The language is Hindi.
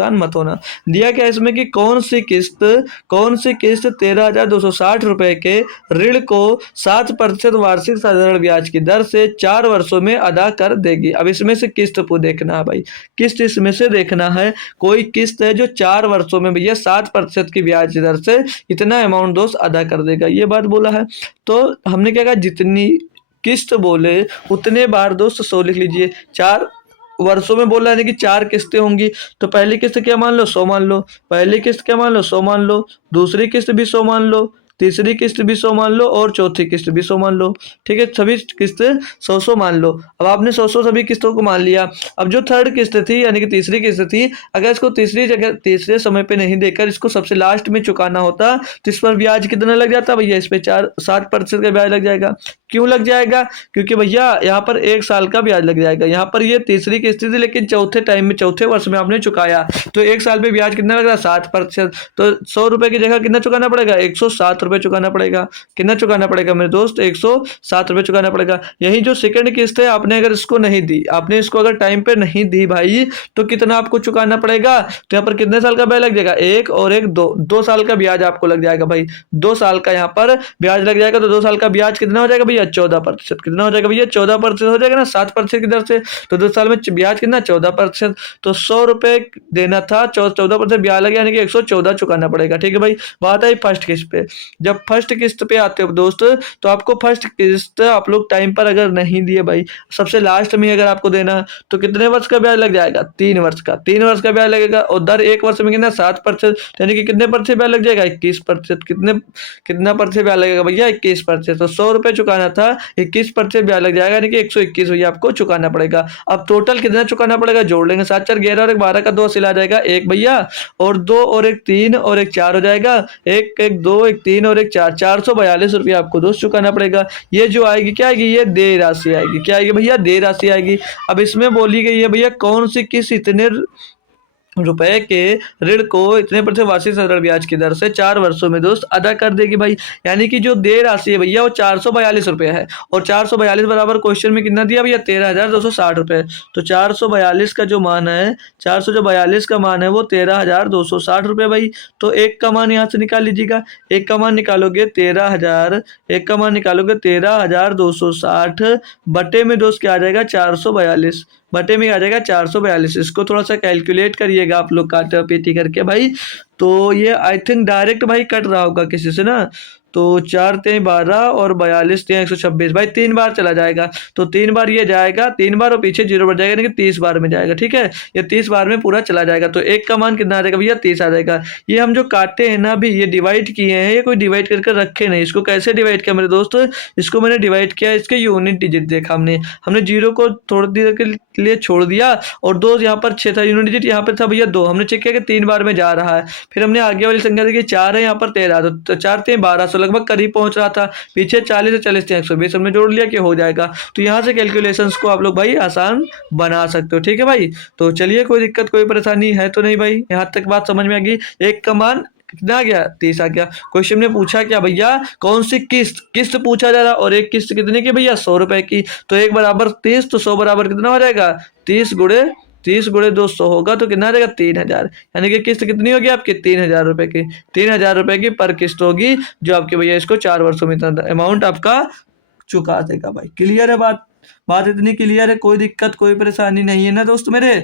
मत होना। दिया क्या है इसमें कि कौन सी किस्त 13,260 रुपए के ऋण को 7% वार्षिक साधारण ब्याज की दर से 4 वर्षों में अदा कर देगी। अब इसमें से किस्त को देखना है भाई, किस्त इसमें से देखना है। कोई किस्त है जो 4 वर्षों में भैया 7% की ब्याज दर से इतना अमाउंट दोस्त अदा कर देगा, ये बात बोला है। तो हमने क्या कहा, जितनी किस्त बोले उतने बार दोस्त 100 लिख लीजिए। 4 वर्षों में बोला है कि 4 किस्तें होंगी, तो पहली किस्त क्या मान लो, 100 मान लो। पहली किस्त क्या मान लो, 100 मान लो। दूसरी किस्त भी 100 मान लो। तीसरी किस्त भी 100 मान लो और चौथी किस्त भी 100 मान लो। ठीक है, सभी किस्तें 100 मान लो। अब आपने 100 सभी किस्तों को मान लिया। अब जो थर्ड किस्त थी यानी कि तीसरी किस्त थी, अगर इसको तीसरी जगह तीसरे समय पे नहीं देकर इसको सबसे लास्ट में चुकाना होता तो इस पर ब्याज कितना लग जाता भैया, इस पे 7% का ब्याज लग जाएगा। क्यों लग जाएगा, क्योंकि भैया यहाँ पर 1 साल का ब्याज लग जाएगा। यहाँ पर ये तीसरी किस्त थी लेकिन चौथे वर्ष में आपने चुकाया, तो 1 साल पे ब्याज कितना लग रहा है, 7%। तो 100 रुपए की जगह कितना चुकाना पड़ेगा, 107 रुपए चुकाना पड़ेगा। कितना चुकाना पड़ेगा मेरे दोस्त, 107 रुपए चुकाना पड़ेगा। यही जो सेकंड किस्त है, आपने अगर इसको नहीं दी, आपने इसको अगर टाइम पे नहीं दी भाई, तो कितना आपको चुकाना पड़ेगा। तो यहाँ पर कितने साल का ब्याज लग जाएगा, एक और एक दो, 2 साल का ब्याज आपको लग जाएगा भाई। 2 साल का यहाँ पर ब्याज लग जाएगा। तो 2 साल का ब्याज कितना हो जाएगा भैया, 14%। कितना हो जाएगा भैया, 14% हो जाएगा ना, 7% की दर से। तो 2 साल में ब्याज कितना, 14%। तो 100 रुपए देना था, 14% ब्याज लगे यानी कि 114 चुकाना पड़ेगा। ठीक है भाई, बात आई फर्स्ट किस्त पे। जब फर्स्ट किस्त पे आते हो दोस्त, तो आपको फर्स्ट किस्त आप लोग टाइम पर अगर नहीं दिए भाई, सबसे लास्ट में अगर आपको देना है, तो कितने वर्ष का ब्याज लग जाएगा, 3 वर्ष का। 3 वर्ष का ब्याज लगेगा और दर 1 वर्ष में कितना, 7%, यानी कि कितने परसेंट ब्याज लग जाएगा, 21%। कितना परसेंट ब्याज लगेगा भैया, 21%। तो 100 रुपए चुकाना था, 21% ब्याज लग जाएगा, यानी कि 121 भैया आपको चुकाना पड़ेगा। अब टोटल कितना चुकाना पड़ेगा, जोड़ लेंगे, 7 4 11 और 1 12 का 2 हासिल आ जाएगा, 1 भैया और 2 और 1 3 और 1 4 हो जाएगा, 1 1 2 1 3 और 1 4, 442 रुपये आपको दोस्त चुकाना पड़ेगा। ये जो आएगी क्या आएगी, ये देय राशि आएगी। क्या आएगी भैया, देय राशि आएगी। अब इसमें बोली गई है भैया कौन सी किस इतने रुपए के ऋण को इतने परसेंट वार्षिक साधारण ब्याज की दर से 4 वर्षों में दोस्त अदा कर देगी भाई। यानी कि जो देय राशि है भैया वो 442 रुपये है, और 442 बराबर क्वेश्चन में कितना दिया भैया, 13,260 रुपये। तो 442 का जो मान है, 442 का मान है वो 13,260 रुपये भाई। तो एक का मान यहाँ से निकाल लीजिएगा, एक का मान निकालोगे 13,000, एक का मान निकालोगे 13,260 बटे में दोस्त क्या आ जाएगा, 442 बटे में आ जाएगा 442। इसको थोड़ा सा कैलकुलेट करिएगा आप लोग काटा पीटी करके भाई। तो ये आई थिंक डायरेक्ट भाई कट रहा होगा किसी से ना। तो 4 3 12 और 42 3 126 भाई 3 बार चला जाएगा। तो 3 बार ये जाएगा, 3 बार और पीछे 0 बढ़ जाएगा, यानी कि 30 बार में जाएगा। ठीक है, ये 30 बार में पूरा चला जाएगा। तो एक का मान कितना आ जाएगा भैया, 30 आ जाएगा। ये हम जो काटे हैं ना अभी, ये डिवाइड किए हैं, ये कोई डिवाइड करके रखे नहीं। इसको कैसे डिवाइड किया मेरे दोस्त, इसको मैंने डिवाइड किया इसके यूनिट डिजिट देखा हमने 0 को थोड़ी देर के लिए छोड़ दिया, और 2 यहाँ पर 6 था, यूनिट डिजिट यहाँ पर था भैया 2, हमने चेक किया कि 3 बार में जा रहा है। फिर हमने आगे वाली संख्या देखी 4 है, यहाँ पर 13, तो 4 3 12, लगभग करीब पहुंच रहा था। पीछे 40 से 40 120 हमने जोड़ लिया कि हो जाएगा। तो यहाँ से कैलकुलेशंस को आप लोग भाई आसान बना सकते हो। ठीक है भाई, तो चलिए कोई दिक्कत कोई परेशानी है तो नहीं भाई, यहाँ तक बात समझ में आ गई। एक का मान कितना आ गया, 30 आ गया। क्वेश्चन में पूछा क्या भैया, कौन सी किस्त पूछा जा रहा, और एक किस्त कितने की भैया, 100 रुपए की। तो 1 बराबर 30, तो 100 बराबर कितना हो जाएगा, 30 गुणे 200 होगा, तो कितना आ जाएगा, 3,000। यानी कि किस्त कितनी होगी आपकी, 3,000 रुपए की। 3,000 रुपए की पर किस्त होगी, जो आपके भैया इसको 4 वर्षों में इतना अमाउंट आपका चुका देगा भाई। क्लियर है बात इतनी क्लियर है, कोई दिक्कत कोई परेशानी नहीं है ना दोस्त मेरे।